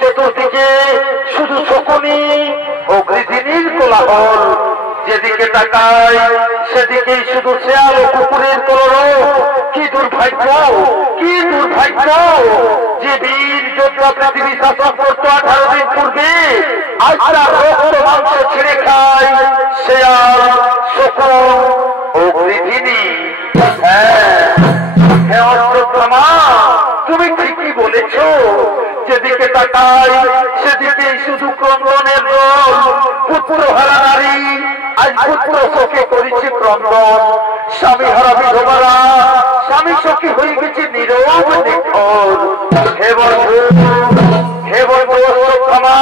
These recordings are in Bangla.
চতুর্দিকে শুধু শকুনি ও গৃহিণীর কোলাহল, যেদিকে তাকাই সেদিকেই শুধু শেয়াল ও কুকুরের কলরব। কি দুর্ভাগ্য, কি দুর্ভাগ্য যে বীর যোদ্ধা পৃথিবী শাসন করত 18 দিন পূর্বে, আজ তার রক্ত মাংস ছিঁড়ে খায় শেয়াল, শকুন ও গৃহিণী। হ্যাঁ অশ্বত্থামা, তুমি ঠিকই বলেছ। যেদিকে তাকাই সেদিকে শুধু ক্রন্দনের রোল। পুত্র হারা নারী আজ পুত্র শোকে করেছে ক্রন্দন। স্বামী হারা বিধবারা স্বামী শোকে হয়ে গেছে নীরব নির্ভর। হে বন্ধু, হে বন্ধু অশ্বত্থামা,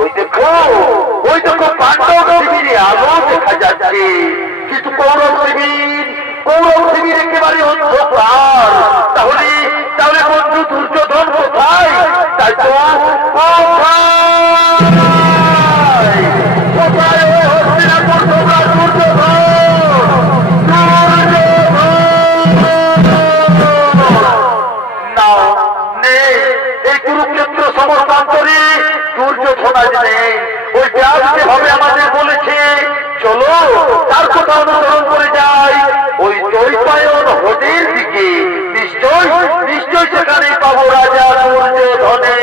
ওই দেখো পাণ্ডব শিবিরে আলো দেখা যাচ্ছে, কিন্তু কৌরব শিবির একেবারে অন্ধকার। তাহলে বন্ধু দুর্যোধন কোথায়? তাই তো এই কুরুক্ষেত্র সমরপ্রান্তরে দুর্যোধন আজ নেই। ওই ব্যাসকে হবে আমাদের বলেছে, চলো তার কথা অনুসরণ করে যাই ওই দৈপায়ন হ্রদের দিকে। নিশ্চয় সেখানে পাবো রাজা দুর্যোধনে।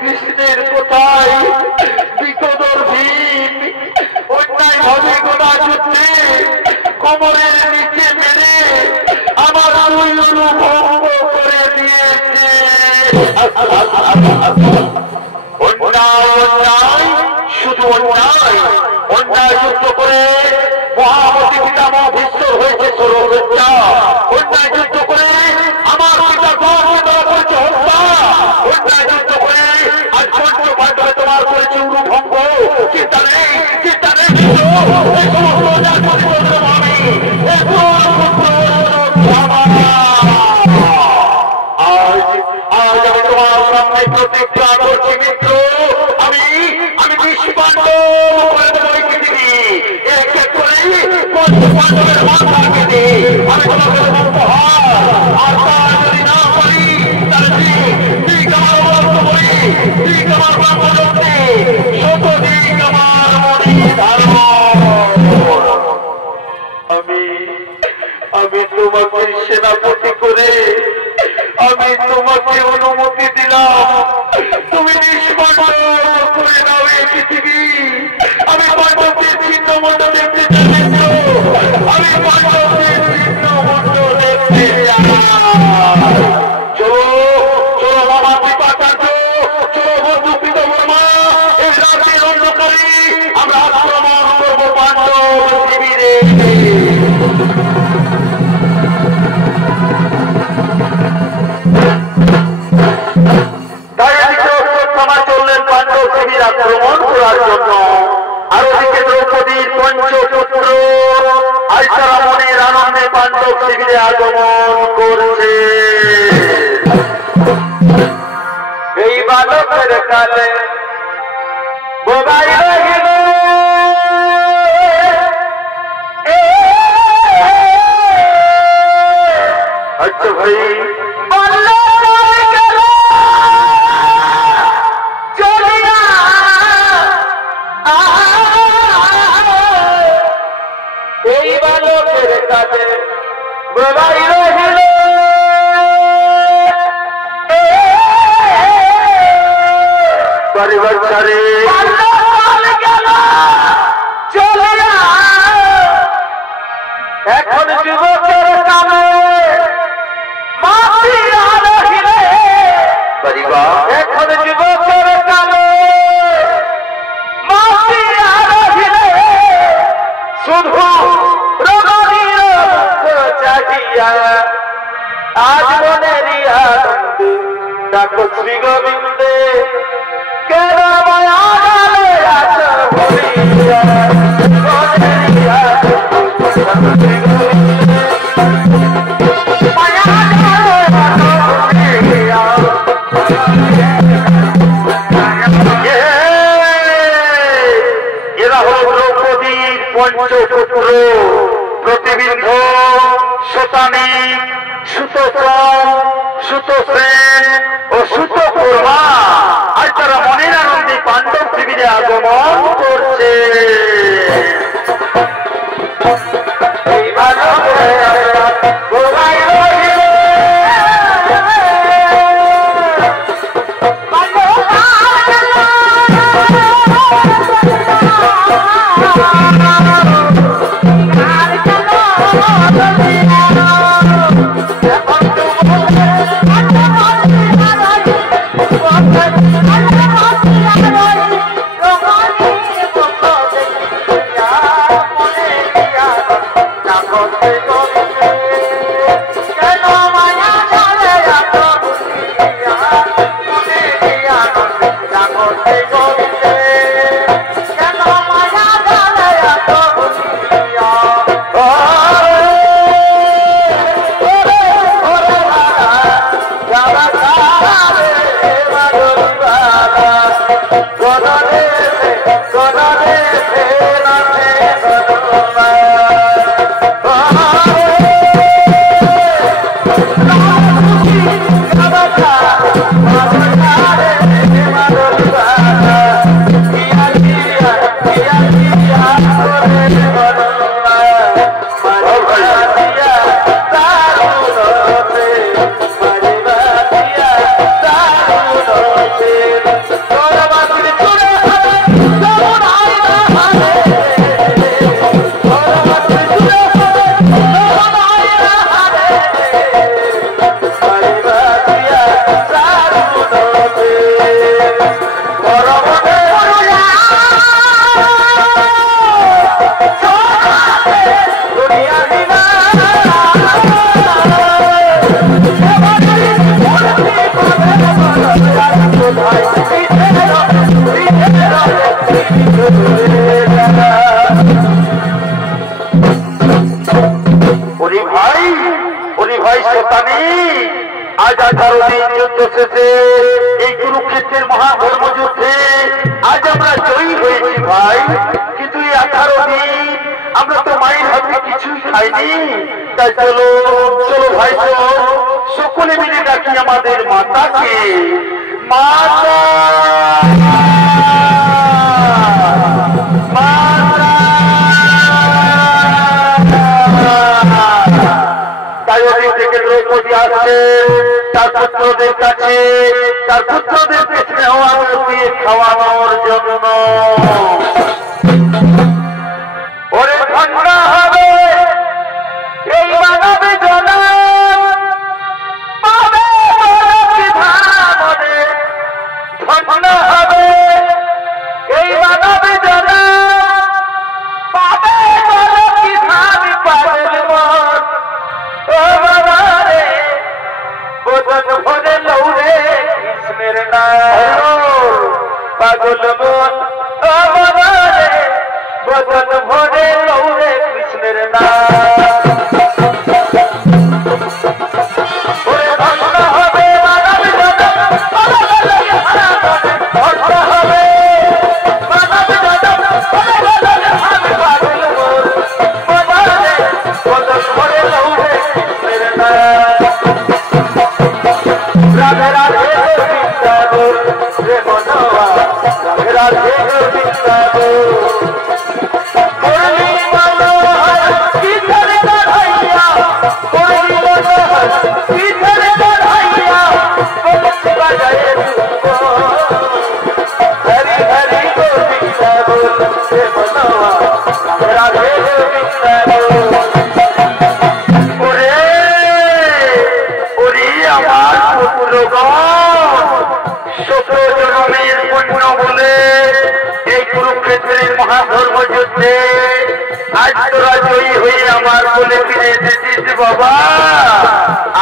কৃষ্ণের কোথায় বিকদর ভীম অন্যায় ভাবে গোনা যুদ্ধে কোমরের নিচে মেরে আমার ভঙ্গ করে দিয়েছে। অন্যায় শুধু অন্যায় যুদ্ধ করে মহামতি পিতামহ ভীষ্ম হয়েছে সর্বজ্ঞা। অন্যায় যুদ্ধ করে আমার পিতা তোমাকে দেওয়া করেছে হত্যা। অন্যায় যুদ্ধ করে আজ পঞ্চ পাণ্ডবে তোমার করেছে উরুভঙ্গ। চিন্তা নেই আজ আমি তোমার সামনে প্রতিজ্ঞা করছি মিত্র, আমি ভীষ্ম পাণ্ডব পাণ্ডবের মাথাকে দিয়ে আমি তোমাকে উপহার আর তা যদি না পারি তাহলে ঠিক আমার বন্ধ করি ঠিক আমার ব্রহ্মযন্ত্রে শতদিক আমার মনি ধারণ আমি তোমাকে সেনাপতি করে আমি তোমাকে অনুমতি দিলাম তুমি নিষ্পাণ্ড করে নাও এই পৃথিবী আমি পাণ্ডবদের ছিন্ন মন্ড দেখতে চাইছো আমি পাণ্ডবদের ছিন্ন মন্ড দেখতে চলো চলো বাবা কৃপাচার্য চলো বন্ধু পিতামা এই রাতের অন্ধকারে আমরা আক্রমণ করবো পাণ্ডব শিবিরে আক্রমণ করার জন্য আর ওদিকে দ্রৌপদীর পঞ্চপুত্র আইসারা মনের আনন্দে পাণ্ডব শিবিরে আগমন করছে এই বালকের কালে বোবাই রহিল আচ্ছা ভাই এই বালকের কাছে বোবাই রহিল পরিবার ছাড়ে চলে এখন যুবকের কামে মাতিয়া রহিলে পরিবার এখন যুবকের কামে মাতিয়া রহিলে শুধু আজ মনেরই আনন্দে ডাকো শ্রী গোবিন্দে কেন মায়া গালে আছো ভরিয়া মনেরই আনন্দে শ্রী গোবিন্দে মায়া গালে আছো ভরিয়া এরা হল দ্রৌপদীর পঞ্চপুত্র প্রতিবিন্ধ শতানী সুতোত্রম সুতোসেন ও সুতোপূর্বা আজ তারা মনের আনন্দে পাণ্ডব শিবিরে আগমন করছে आज 18 दिन युद्ध শেষে এই কুরুক্ষেত্রের মহাধর্মযুদ্ধে আজ আমরা জয়ী হয়েছি ভাই, কিন্তু এই 18 দিন আমরা তো মায়ের হাতে কিছুই খাইনি। তাই চলো চলো ভাই চলো সকলে মিলে ডাকি আমাদের মাতাকে। মাতা তাই ওদিক থেকে দ্রৌপদী আসছে তার পুত্রদের কাছে, তার পুত্রদেরকে স্নেহ আদর দিয়ে খাওয়ানোর জন্য। ওরে ঠান্ডা হবে এই মানবে জনম, পাবে ভাবনে ঠান্ডা হবে এই মানবে জনম, পাবে কি ভাবি পাগল মন। ও বাবা রে বদন ভরে লৌরে কৃষ্ণের নাম, পাগল মন। ও বাবা রে বদন ভরে লৌরে কৃষ্ণের নাম। মহাধর্ম যুদ্ধে আজ তোরা জয়ী হয়ে আমার কোলে ফিরে এসেছিস বাবা।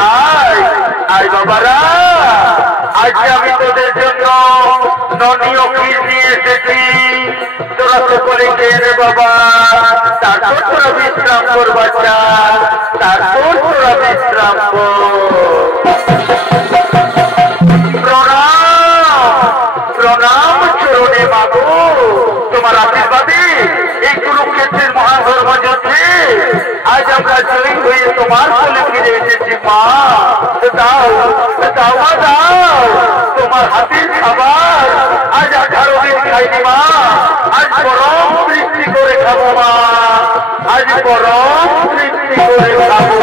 আয় আয় বাবারা, আজ আমি তোদের জন্য ননীয় ক্ষীর নিয়ে এসেছি, তোরা সকলে খেয়ে নে বাবা। তারপর তোরা বিশ্রাম কর বাচ্চা, তারপর তোরা বিশ্রাম কর। প্রণাম চরণে মাগো, তোমার আশীর্বাদে এই কুরুক্ষেত্রের মহাধর্ম যুদ্ধে আজ আমরা জয়ী হয়ে তোমার কোলে ফিরে এসেছি মা। দাও দাও মা দাও, তোমার হাতের খাবার আজ 18 দিন খাইনি মা, আজ পরম তৃপ্তি করে খাবো মা, আজ পরম তৃপ্তি করে খাবো।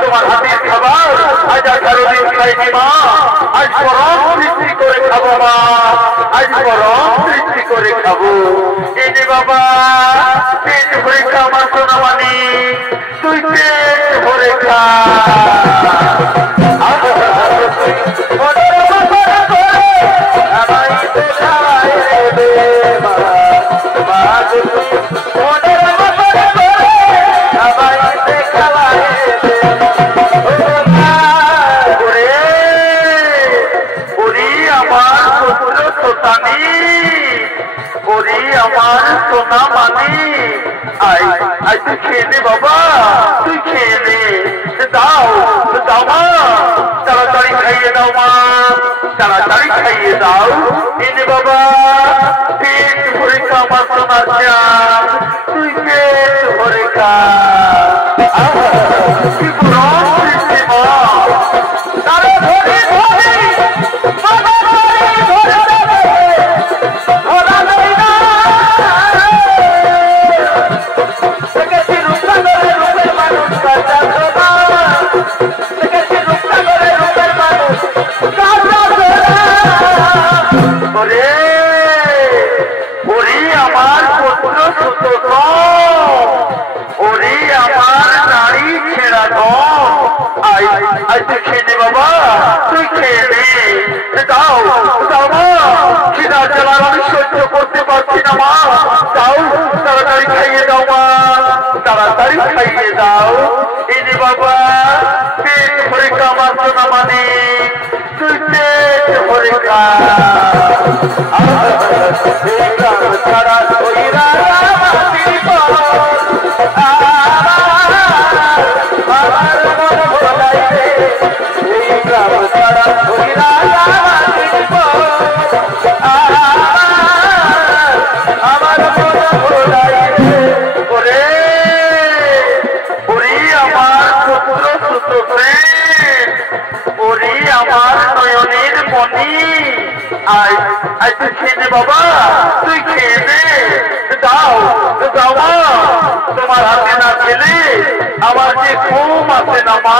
তোমার হাতের খাবার আজ 18 দিন খাইনি মা, আজ পরম তৃপ্তি করে খাবো মা, আজ পরম তৃপ্তি করে খাবো। এনে বাবা পেট ভরে খা আমার সোনা মানি, তুই পেট ভরে খা। আমার সোনা মানি আয় আয়, তুই খেয়ে নে বাবা, তুই খেয়ে নে। দাও দাও মা, তাড়াতাড়ি খাইয়ে দাও মা, তাড়াতাড়ি খাইয়ে দাও। এনে বাবা পেট ভরে খা আমার সোনা চান, তুই পেট ভরে খা। কি পুরো মা, তারা ধরে ধরে আমার পুত্র সুত, ওরে আমার নারী ছেড়া আয় আয়, তুই খেয়ে নে বাবা, তুই খেয়ে নে। দাও দাও মা, খিদা জ্বালার আমি সহ্য করতে পারছি না মা, দাও তাড়াতাড়ি খাইয়ে দাও মা, তাড়াতাড়ি খাইয়ে দাও। এই যে বাবা পেট ভরে কামাচ্ছ না মানে তুই পেট ভরে খা। ছাড়া কইরা আমার মন ভোলাই রে, এই গ্রাম ছাড়া কইরা আমার মন ভোলাই রে। ওরে ওরে আমার পুত্র সুত প্রেম, ওরে আমার নয়নের মনি, আয় আয় তুই খেয়ে নে বাবা, তুই খেয়ে নে। দাও দাও মা, তোমার হাতে না খেলে আমার যে ঘুম আসে না মা।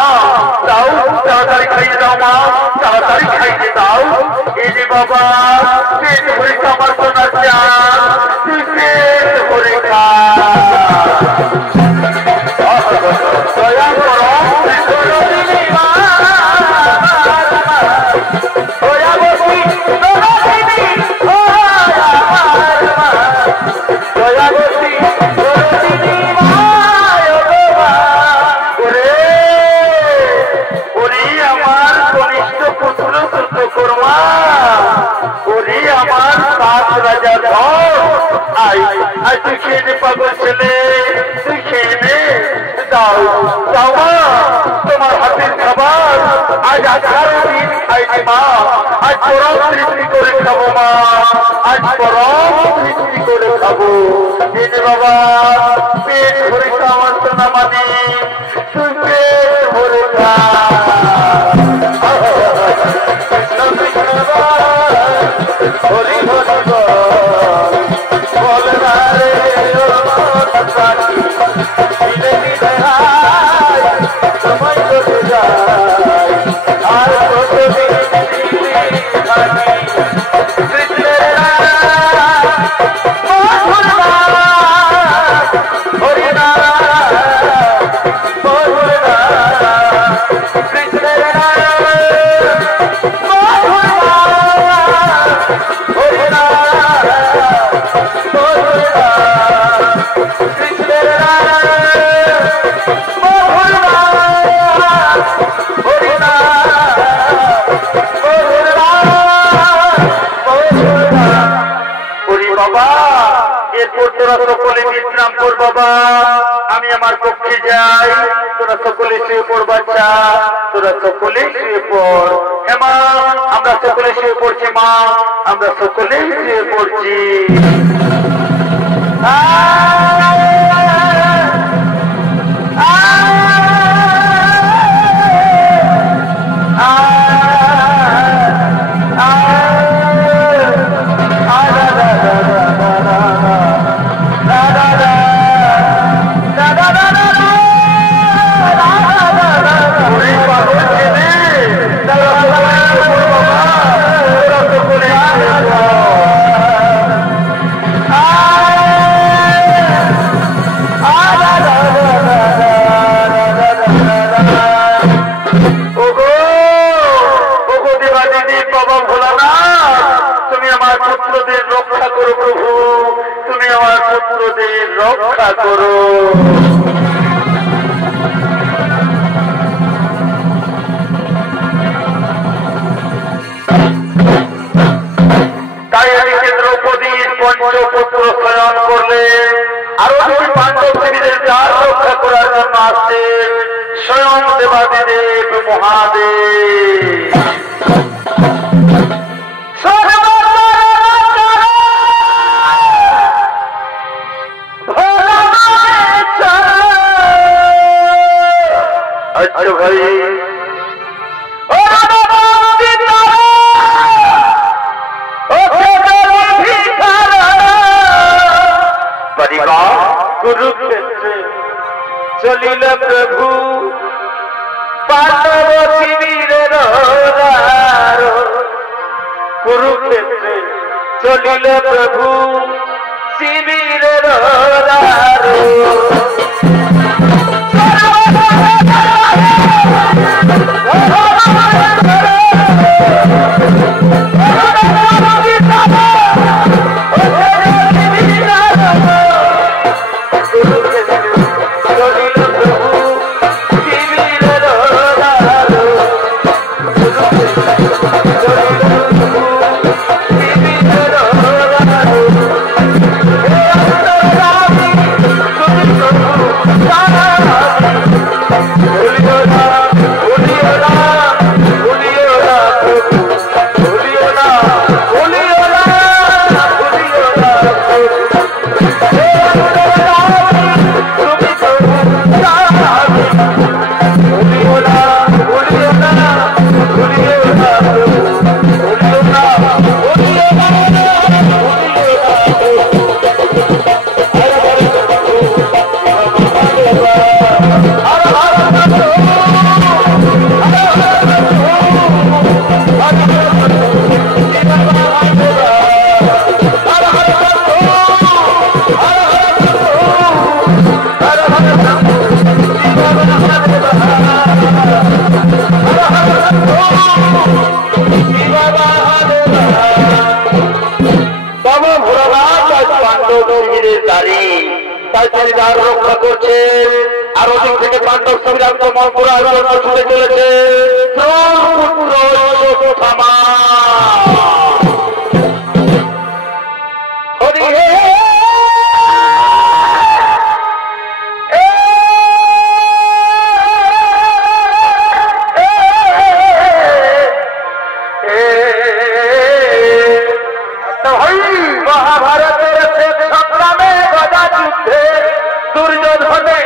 দাও তাড়াতাড়ি খাইয়ে দাও মা, তাড়াতাড়ি খাইয়ে দাও। এই যে বাবা পেট ভরে খাবার সোনার চাল, তুই পেট ভরে খা। দয়া করো সরোজিনী মা, দয়াবতী সরোজিনী ও আমার মা, দয়াবতী সরোজিনী মা। ওরে ওরে আমার কনিষ্ঠ পুত্র সুতকর্মা, ওরে আমার 7 রাজার ধন, আয় আয় তুই খেয়ে নে পাগল ছেলে, তুই খেয়ে নে। দাও দাও মা, তোমার হাতের খাবার আজ 18 দিন খাইনি মা, আজ পরম তৃপ্তি করে খাবো মা, আজ পরম তৃপ্তি করে খাবো। এই যে বাবা পেট ভরে খাওয়াচ্ছ না মানে তুই পেট ভরে খা। হরি হরি বল না রে সময় চলে যায় আর কতদিন বাবা এরপর তোরা সকলে বিশ্রাম কর বাবা, আমি আমার কক্ষে যাই। তোরা সকলে শুয়ে পড় বাচ্চা, তোরা সকলে শুয়ে পড়। হ্যাঁ মা, আমরা সকলে শুয়ে পড়ছি মা, আমরা সকলে শুয়ে পড়ছি। রক্ষা করো। তাই এদিকে দ্রৌপদীর পঞ্চপুত্র শয়ন করলেন, আরো 2 পাণ্ডব শিবিরের দ্বার রক্ষা করার জন্য আসছেন স্বয়ং দেবাদিদেব মহাদেব। আচ্ছা ভাই কুরুক্ষেত্রে চলিল প্রভু পাণ্ডব শিবিরের দ্বার, কুরুক্ষেত্রে চলিল প্রভু শিবিরের দ্বার। তাই তিনি দ্বার রক্ষা করছেন। আর ওদিক থেকে পাণ্ডব সবিরা আক্রমণ করার জন্য ছুটে চলেছে পুত্র অশ্বত্থামা। মহাভারতের শেষ সংগ্রামে গদা যুদ্ধে দুর্যোধনে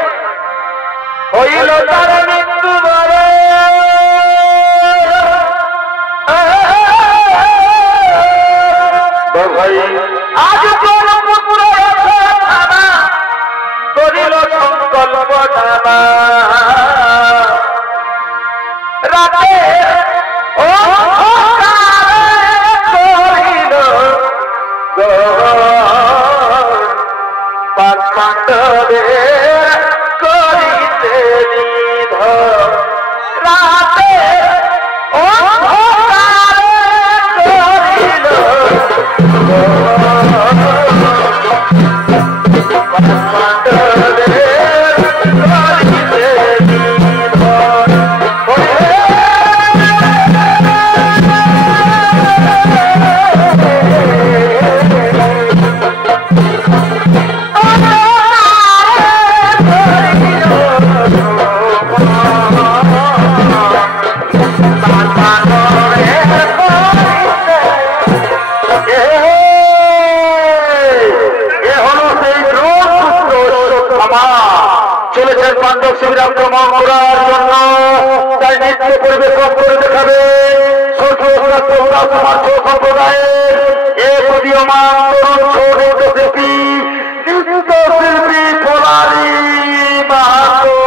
হইল তার মৃত্যু বরে। ভাই আজ কোন পুত্র অশ্বত্থামা করিল সংকল্প নামা। রাতে পাণ্ডবের করিতে নিধ রাতে করিল পাণ্ডবের করিতে নিধ। চলেছেন পাণ্ডব শিবির আক্রমণ করার জন্য। তাই নৃত্য পরিবেশন করে দেখাবে সম্প্রদায়ের এক উদীয়মান তরুণ ছোট শিল্পী নৃত্য শিল্পী ফোলারি মাহাতো।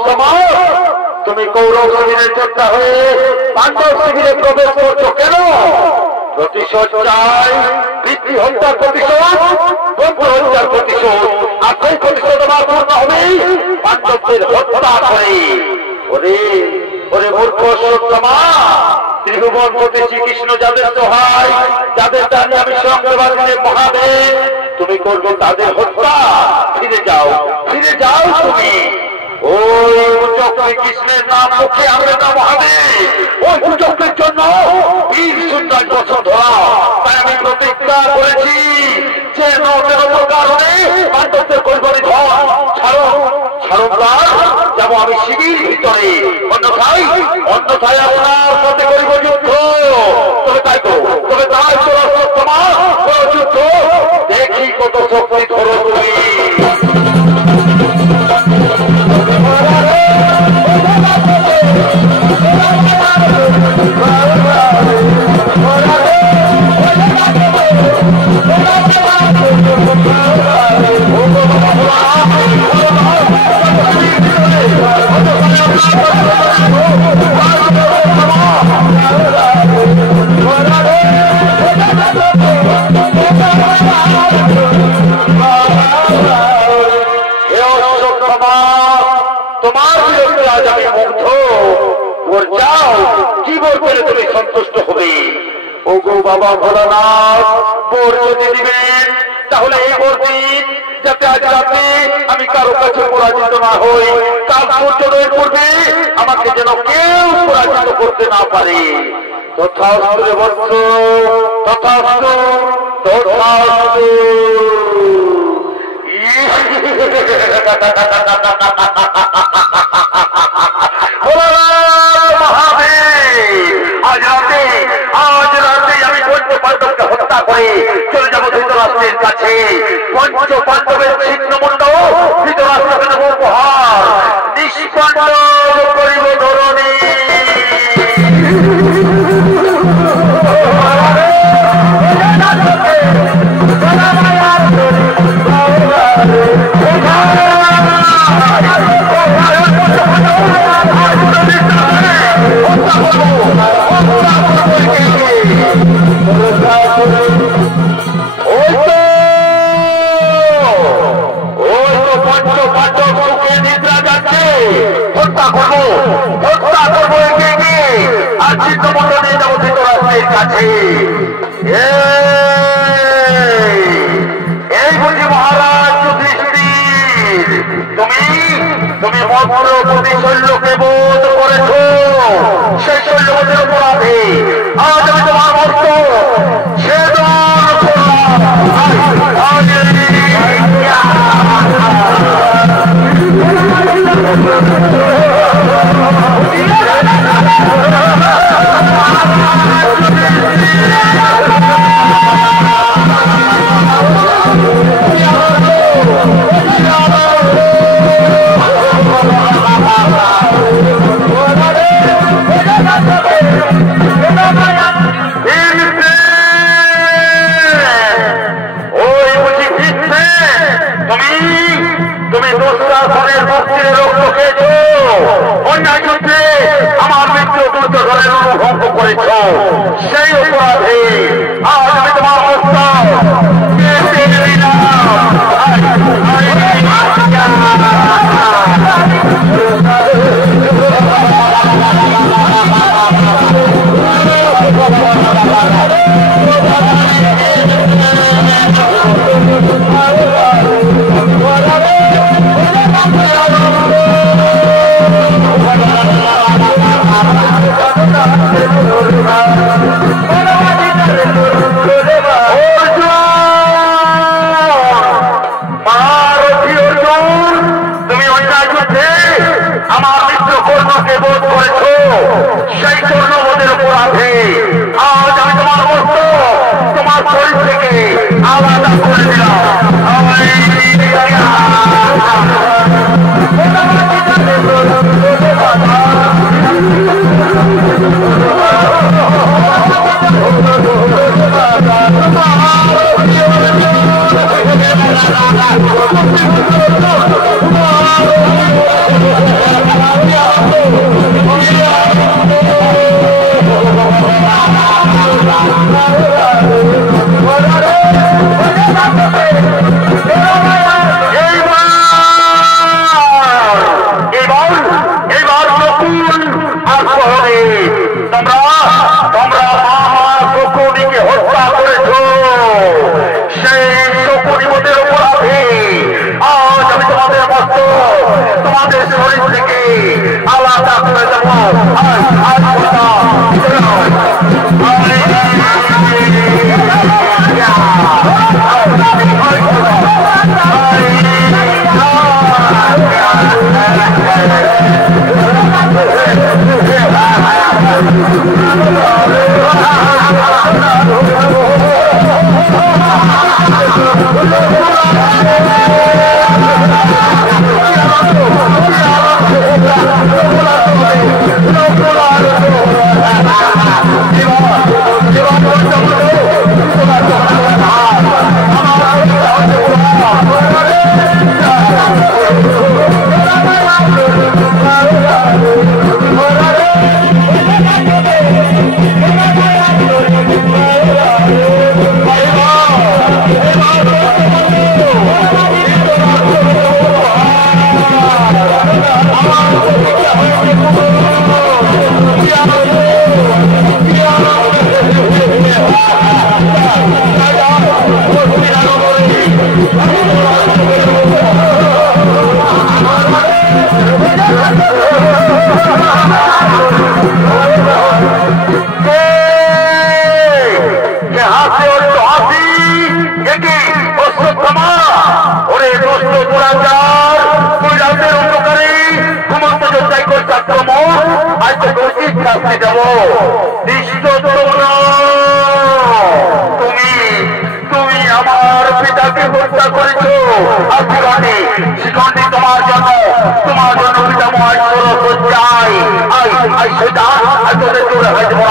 অশ্বত্থামা, তুমি কৌরব শিবিরের যোদ্ধা হয়ে পাণ্ডব শিবিরে প্রবেশ করছো কেন? প্রতিশোধ চাই, পিতৃ হত্যার প্রতিশোধ, বন্ধু হত্যার প্রতিশোধ, আর সেই প্রতিশোধ আমার পূর্ণ হবে পাণ্ডবদের হত্যা করে। ওরে ওরে মূর্খ অশ্বত্থামা, ত্রিভুবনপতি শ্রীকৃষ্ণ যাদের সহায়, যাদের দ্বারে আমি সঙ্গবাদী মহাদেব, তুমি করবে তাদের হত্যা। ফিরে যাও, ফিরে যাও তুমি। ওই কুচক্রী কৃষ্ণের নাম মুখে আনবে না মহাদেব। ওই কুচক্রের জন্য 20 বছর ধরা তাই আমি প্রতিজ্ঞা করেছি যে নতুন কারণে পাণ্ডবদের কৈবরী ধন ছাড়ো ছাড়ো যাবো আমি শিবির ভিতরে, অন্যথায় আপনার সাথে করিব যুদ্ধ। তবে তাই তো তোমার কোন যুদ্ধ দেখি কত শক্তি ধরো তুমি। তোমার বিরুদ্ধে আজ আমি মুগ্ধ। ওর যাও, কি বল পেলে তুমি সন্তুষ্ট হবে? ও গো বাবা ভোলানাথ, বোর যদি দিবেন তাহলে এই বোর দিন যাতে আজ রাতে আমি কারো কাছে পরাজিত না হই, কাল সূর্যোদয়ের পূর্বে আমাকে যেন কেউ পরাজিত করতে না পারে। তথাস্তু বৎস, তথাস্তু তথাস্তু। আজ রাতে আমি পঞ্চ পাণ্ডবকে হত্যা করে চলে যাবো ধৃতরাষ্ট্রের কাছে। পঞ্চ পাণ্ডবের ছিন্ন মুন্ড ধৃতরাষ্ট্রকে দেব উপহার, নিষ্পাণ্ডব করিব ধরণী। এই বুঝি মহারাজ যুধিষ্ঠির, তুমি মন্ত্রপতি শৈল্যকে বোধ করেছ, সেই শৈল্যবোধের অপরাধে আজ আমি তোমার মস্ত ছেদন করলাম। আমার মৃত্যু দ্রুত ঘরের ভঙ্গ করেছ, সেই অপরাধে আজ আমি তোমার অবস্থা আমাদের শরীর থেকে আলাদা করে দেবো। তুমি আমার পিতাকে হত্যা করেছো। শিখণ্ডী তোমার জন্য পিতা মহাই তোদের তোরা হয়ে যাবো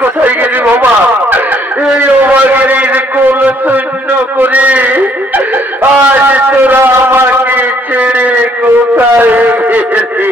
কোথায় গেলি বাবা? এই অবাগির কোল শূন্য করে আজ তোরা আমাকে ছেড়ে কোথায় গেলি?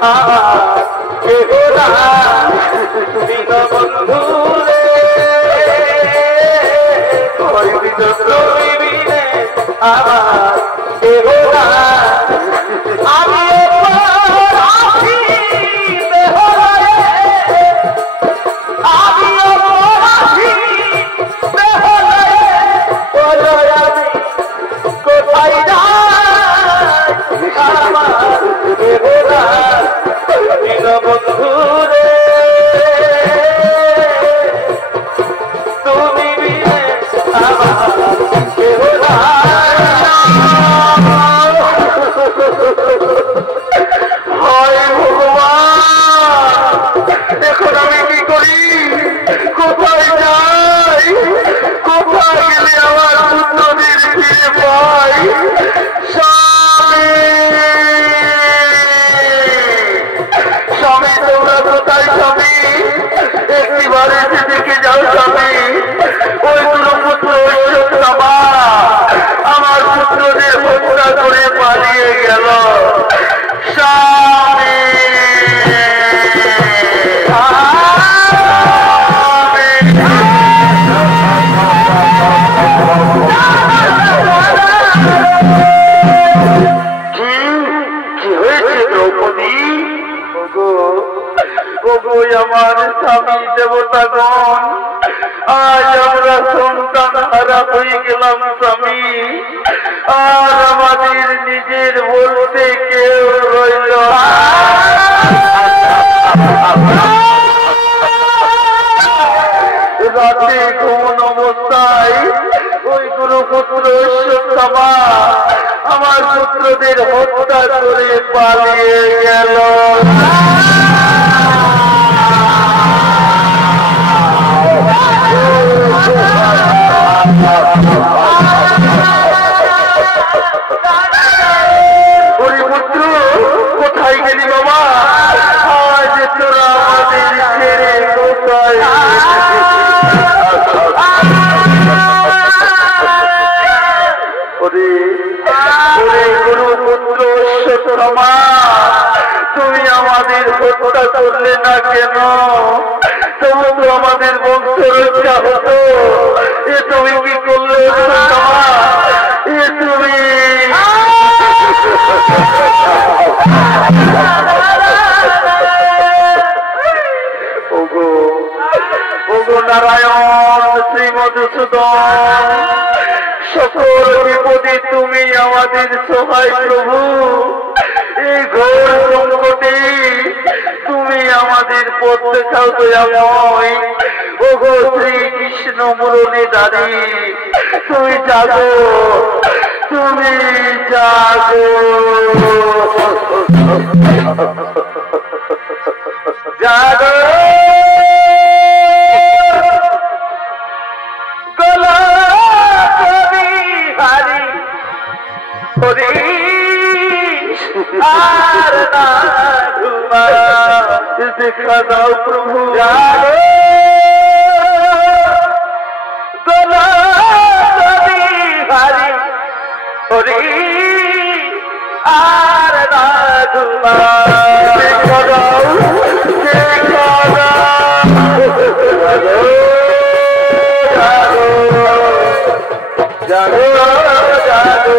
আমার কেহ নাই দীনবন্ধু রে তুমি বিনে আমার কেহ নাই আমি বন্ধু রে তুমি বিনে আমার কেহ হয় ভগবান এখন আমি কি করি কোথায় যাই কোথায় গেলে আমার পুত্রদের ফিরে পাই স্বামী তোমরা কোথায় স্বামী একটিবারে সেদিকে যাও স্বামী ওই পুত্র আমার পুত্রদের হত্যা করে পালিয়ে গেল স্বামী কি হয়েছে দ্রৌপদী আমার স্বামী দেবতাগণ আজ আমরা সন্তান হারা হয়ে গেলাম স্বামী আর আমাদের নিজের বলতে কেউ রইল রাতে কোন অবস্থায় ওই গুরুপুত্র সত্যমা আমার পুত্রদের হত্যা করে পালিয়ে গেল হরিপুত্র কোথায় গেলি বাবা আজ তোরা আমাদের ছেড়ে কোথায় গুরুপুত্র সত্যমা তুমি আমাদের হত্যা করলে না কেন তবু তো আমাদের বংশ রক্ষা হতো এ তুমি কি করলে সত্যমা এ তুমি ওগো নারায়ণ শ্রী মধুসূদন সকল বিপদে তুমি আমাদের সহায় প্রভু এই ঘোর সংকটে তুমি আমাদের পথ দেখাও দয়াময় ওগো শ্রীকৃষ্ণ মুরলী দাঁড়ি তুমি জাগো তুমি জাগো জাগো আর না দেখা দাও প্রভু ভারী হরি আর না দেখা দাও দেখা দাও জাগো জাগো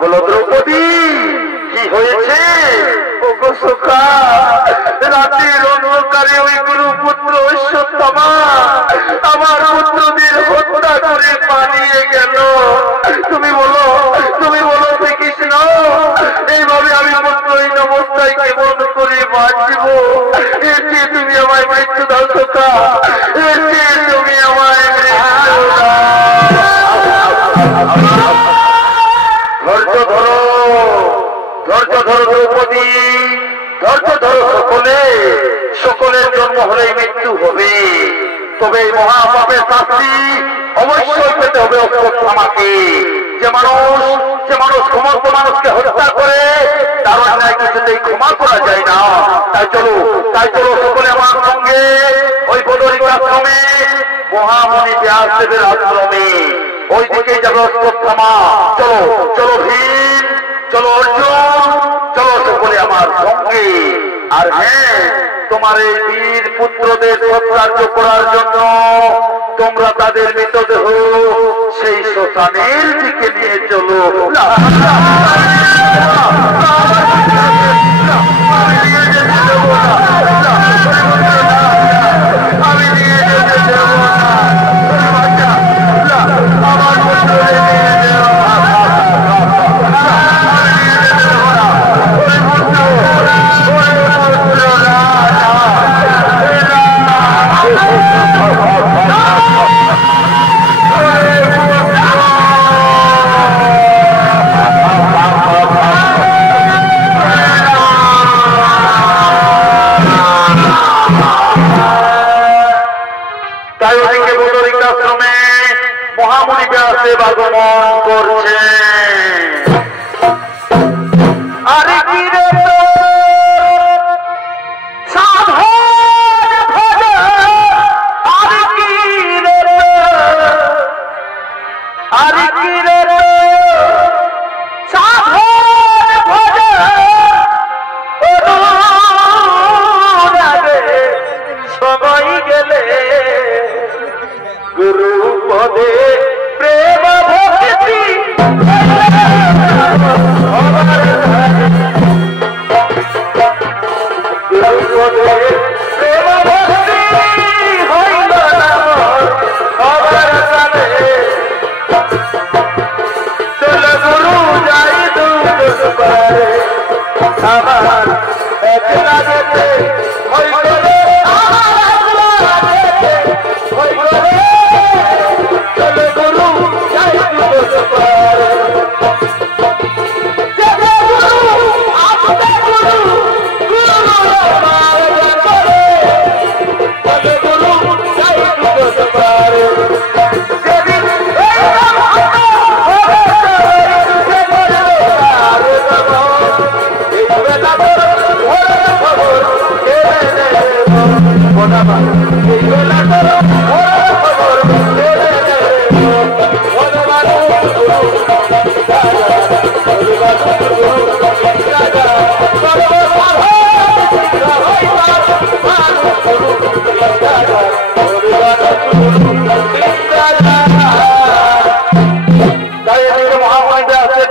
বলো দ্রৌপদী কি হয়েছে? রাতের অন্ধকারে ওই গুরুপুত্র অশ্বত্থামা আমার পুত্রদের হত্যা করে পালিয়ে গেল। তুমি বলো শ্রীকৃষ্ণ, এইভাবে আমি পুত্রহীন অবস্থায় কেমন করে বাঁচব? এর চেয়ে তুমি আমায় মৃত্যু দাও সখা, এর চেয়ে তুমি আমায় মৃত্যু দাও। ধৈর্য ধরো দ্রৌপদী, ধৈর্য ধরো। সকলের জন্ম হলেই মৃত্যু হবে, তবে এই মহাপাপের শাস্তি অবশ্যই পেতে হবে অশ্বত্থামাকে। যে মানুষ সমস্ত মানুষকে হত্যা করে তার অন্যায় কিছুতেই ক্ষমা করা যায় না। তাই চলো সকলে আমার সঙ্গে ওই বদরিক আশ্রমে মহামণি ব্যাসদেবের আশ্রমে ওই দিকেই যাবে অশ্বত্থামা। চলো ভীম, চলো অর্জুন, চলো সকলে আমার সঙ্গে। আর হ্যাঁ, তোমার এই বীর পুত্রদের সৎকার্য করার জন্য তোমরা তাদের মৃতদেহ সেই শ্মশানের দিকে নিয়ে চলো। আমি নিয়ে যেতে দেব না। আমার পুত্রদের নিয়ে দেব। তাই ওদিকে বদরিক আশ্রমে মহামণি ব্যাসদেব আগমন করছে। আরে কি রে সবাই গেলে গুরু পদে প্রেম ভক্তি গুরু পদে প্রেম ভক্তি হইল সবার সাথে। চল গুরু যাই দুঃখ করে আমার একলা যেতে হইল।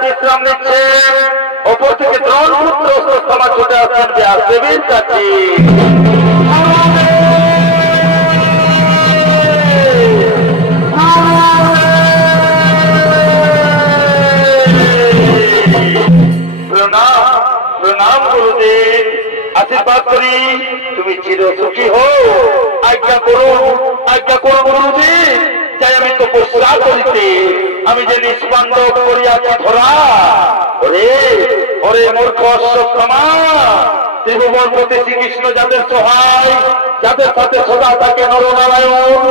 বিশ্রাম নিচ্ছেন, ওপর থেকে দ্রোণ পুত্র অশ্বত্থামা ছুটে আসছেন ব্যাসদেবের কাছে। প্রণাম গুরুদেব, আশীর্বাদ করি তুমি চির সুখী হো। আজ্ঞা করো গুরুদেব, চাই আমি তপস্যা করিতে। আমি যে নিষ্পান্দব করিয়াছি ধরা। ওরে মূর্খ অশ্বত্থামা, ত্রিভুবনপতি শ্রীকৃষ্ণ যাদের সহায়, যাদের সাথে সদা থাকে নরনারায়ণ,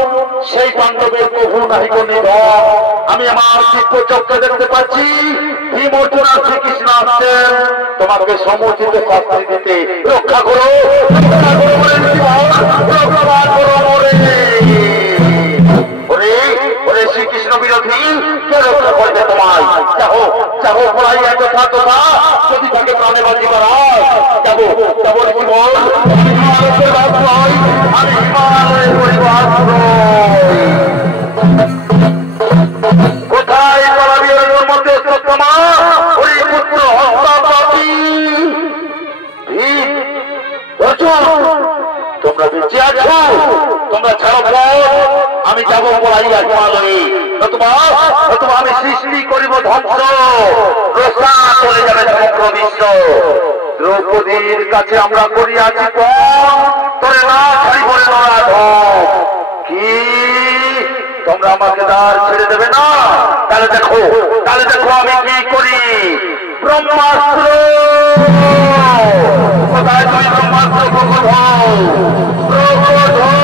সেই পাণ্ডবের প্রভু নাহিক নিধন। আমি আমার দিব্য চক্ষে দেখতে পাচ্ছি ভীম অর্জুন আর শ্রীকৃষ্ণ আসছেন তোমাকে সমুচিত শাস্তি দিতে। রক্ষা করো শ্রীকৃষ্ণ বিরোধী কে রক্ষা করবে তোমায়? যাবো পড়াইয়া যথা তথা যদি তাকে প্রাণে বাজি করায় যাবো জীবন। আমি হিমালয়ের পরিবার কোথায় পড়াবি আমি যাব পলাইয়া হিমালয়ে, নতুবা আমি সৃষ্টি করিব ধ্বংস, রোষা চলে যাবে সমগ্র বিশ্ব। দ্রৌপদীর কাছে আমরা করিয়াছি কম, তোরে না ছাড়ি বলে নরাধ। কি তোমরা আমাকে দ্বার ছেড়ে দেবে না? তাহলে দেখো আমি কি করি। ব্রহ্মাস্ত্র কোথায়? তুমি ব্রহ্মাস্ত্র প্রকট হও, প্রকট হও।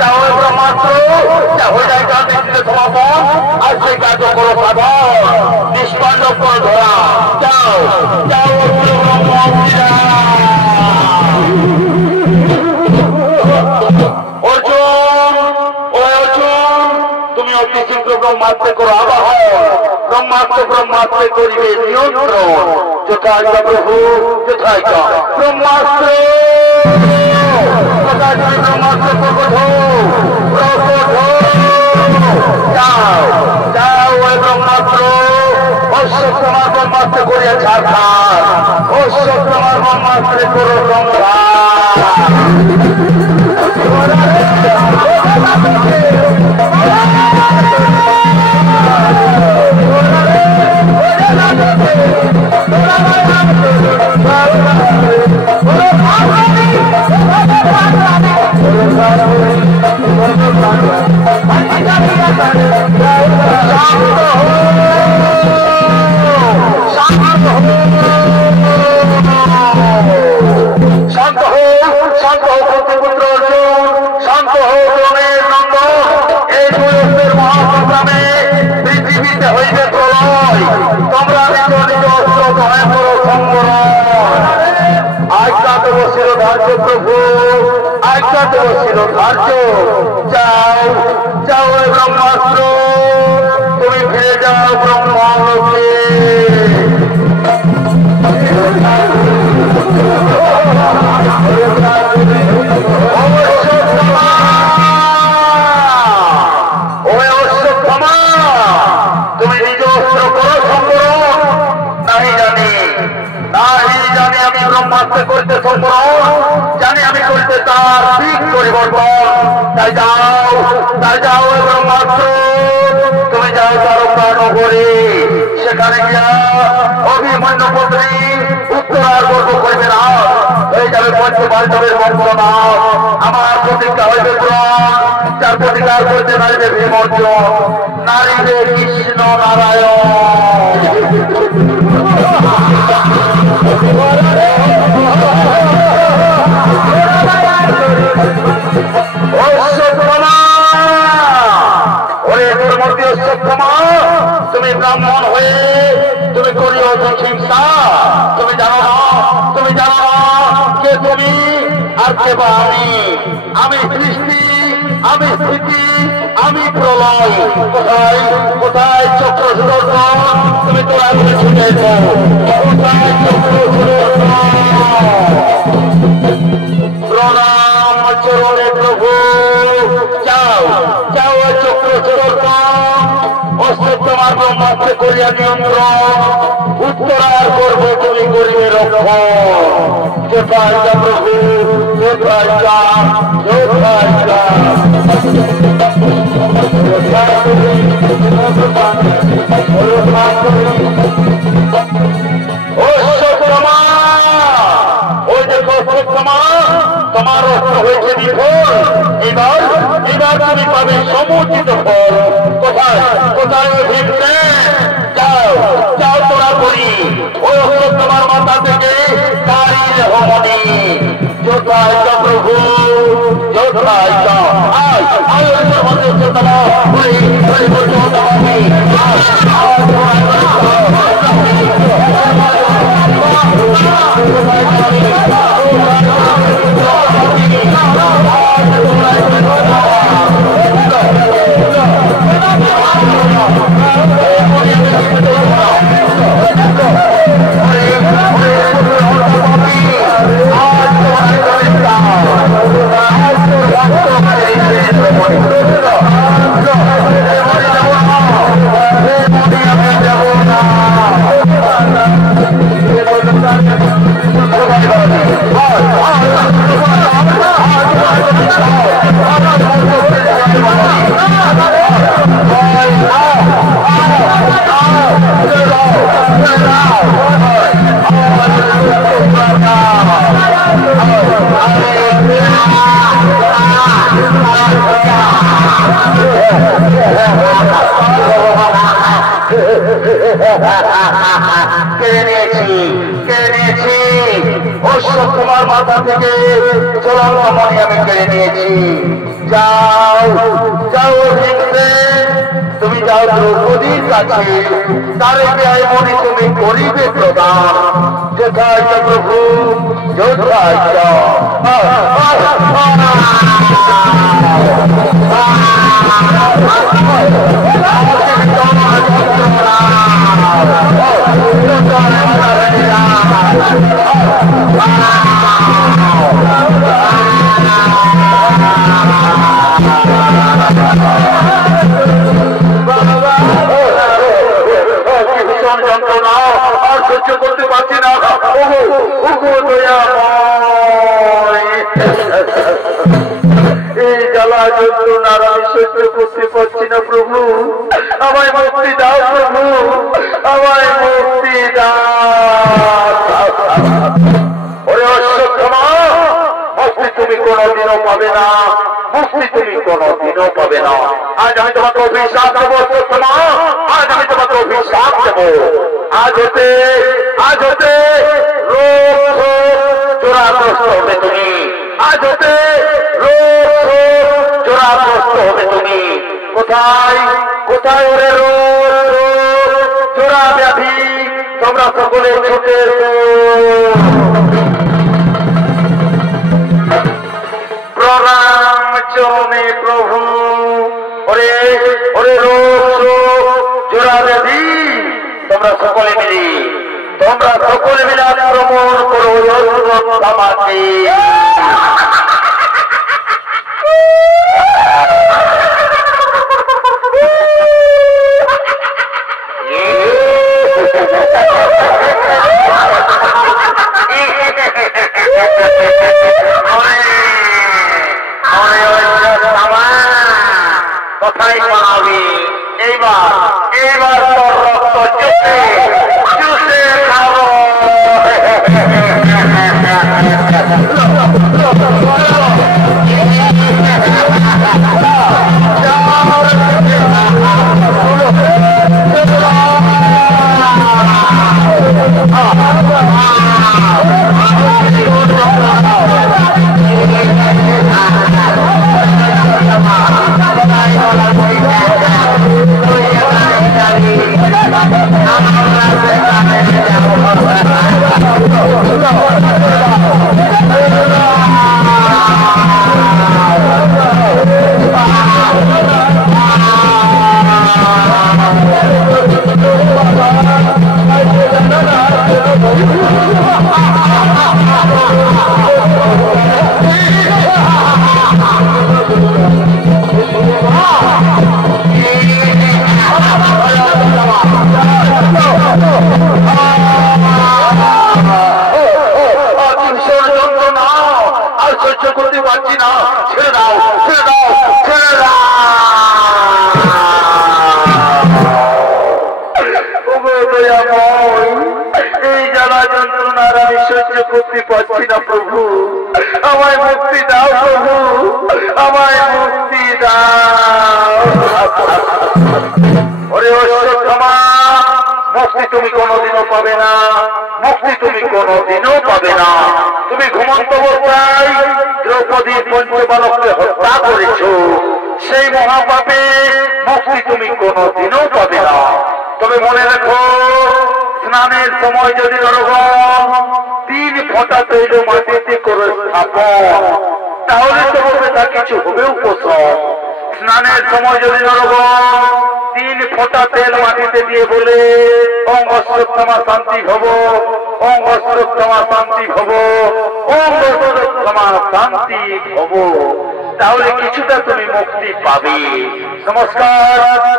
যাও ব্রহ্মাস্ত্র, যাও জায়গা দেখতে সমাপন, আর সেই কাজ করো সাধন, নিষ্পাণ্ড করে ধরা। যাও ব্রহ্মাস্ত্র। তুমি অতি শীঘ্র ব্রহ্মাস্ত্র করো আবাহন, ব্রহ্মাস্ত্র করিবে নিয়ন্ত্রণ। যথায় প্রভু, যথায় ব্রহ্মাস্ত্র, ব্রহ্মাস্ত্র প্রকট হও, যাও ওই ব্রহ্মাস্ত্র। অশ্বত্থ তোমার ব্রহ্মাস্ত্র করিয়া ছাড়, অশ্বত্থ তোমার ব্রহ্মাস্ত্রে করো সংহার। প্রভু আজ্ঞা দেব শিরোধার্য। যাও ব্রহ্মাস্ত্র, তুমি ফিরে যাও ব্রহ্মলোকে। তুমি নিজ অস্ত্র করো সংগ্রহ। নাহি জানি আমি ব্রহ্মাস্ত্র করতে সংগ্রহ, জানি আমি করতে তার দিক পরিবর্তন। তাই যাও ব্রহ্মাস্ত্র, তুমি যাও তারকা নগরে, সেখানে গিয়া অভিমন্যু পুত্রী উত্তরার গর্ব করবে না, হয়ে যাবে পঞ্চপাণ্ডবের বংশনা। আমার প্রতিজ্ঞা হইবে গ্রহণ, যার প্রতিকার করতে নারীবে বিমর্জন, নারীবে কৃষ্ণ নারায়ণ। তুমি ব্রাহ্মণ হয়ে তুমি করিও হিংসা। তুমি জানো না কে তুমি আর কে বা আমি সৃষ্টি, আমি স্থিতি, আমি প্রলয়। কোথায় চক্র সুদর্শন, তুমি তোরা বলে ছুটে কোথায় চক্র সুদর্শন। প্রণাম চরণে প্রভু, যাও চক্র সুদর্শন, অস্ত্র তোমার ব্রহ্মাস্ত্র করিয়া নিয়ন্ত্রণ। উত্তরার করবো তুমি করিবে রক্ষণ। কোথায় প্রভু, কোথায় ওই দেখো তোমার অস্ত্র হয়েছে বিফল। এবার তুমি পাবে সমুচিত ফল। কোথায় ভিড়ছে? যাও তোরা করি, ওই অস্ত্র তোমার মাথা থেকে কারির হমনি। যোথায় প্রভু, যোথায় কেড়ে নিয়েছি অবশ্য তোমার মাথা থেকে চলার মনে আমি কেড়ে নিয়েছি। যাও যাও তুমি যাও দ্রৌপদীর কাছে, তারে ব্যয় মনে তুমি করিবে প্রদান। যথায় প্রভু যথায় যন্ত্রণা আর সহ্য করতে পারছি না। এই জ্বালা যন্ত্রণার আমি সহ্য করতে পারছি না প্রভু, আমায় মুক্তি দাও প্রভু, আমায় মুক্তি দাও। ওরে অশ্বত্থামা, মুক্তি তুমি কোনদিনও পাবে না, মুক্তি তুমি কোনদিনও পাবে না। আজ আমি তোমাকে অভিশাপ দেবো অশ্বত্থামা, আজ আমি তোমাকে অভিশাপ দেবো। আজ হতে রোগ জোড়াগ্রস্ত হবে তুমি, আজ হতে রোগ জোড়াগ্রস্ত হবে তুমি। কোথায় কোথায় ওরে রোগ জোড়া ব্যাধি, তোমরা সকলে ছুটে প্রণাম চরণে প্রভু। ওরে ওরে রোগ জোড়া ব্যাধি, তোমরা সকলে মিলে আক্রমণ করো আমাকে। কথাই পাবি এইবার তোর রক্ত চুষে খাবো। করতে পারছি না প্রভু, আমায় মুক্তি দাও প্রভু, আমায় মুক্তি দাও। ওরে অশ্বত্থামা, মুক্তি তুমি কোনদিনও পাবে না, মুক্তি তুমি কোনদিনও পাবে না। তুমি ঘুমন্ত অবস্থায় দ্রৌপদীর পঞ্চবালককে হত্যা করেছ, সেই মহাপাপে মুক্তি তুমি কোনদিনও পাবে না। তবে মনে রেখো, স্নানের সময় যদি নরগণ 3 ফোঁটা তৈল মাটিতে করে স্থাপন, তাহলে তোমাকে তা কিছু হবে উপশম। স্নানের সময় যদি নরগণ 3 ফোঁটা তেল মাটিতে দিয়ে বলে ওম অশ্বত্থামা শান্তি ভব, ওম অশ্বত্থামা শান্তি ভব, ওম অশ্বত্থামা শান্তি ভব, তাহলে কিছুটা তুমি মুক্তি পাবে। নমস্কার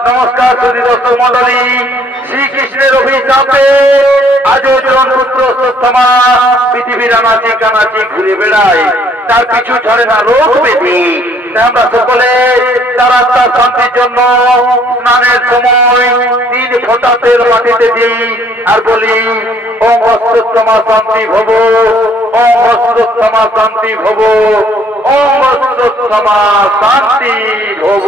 নমস্কার সুধী দর্শক মন্ডলী, শ্রীকৃষ্ণের অভিশাপে আজ পুত্র অশ্বত্থামা পৃথিবীর আনাচি কানাচি ঘুরে বেড়ায়, তার পিছু ছাড়ে না রোগ ব্যাধি। আমরা সকলে তার আত্মার শান্তির জন্য স্নানের সময় 3 ফোঁটা তেল মাটিতে দিই আর বলি ওম অশ্বত্থামা শান্তি ভব, ওম অশ্বত্থামা শান্তি ভব, ওম তৎসৎ শান্তি ভব।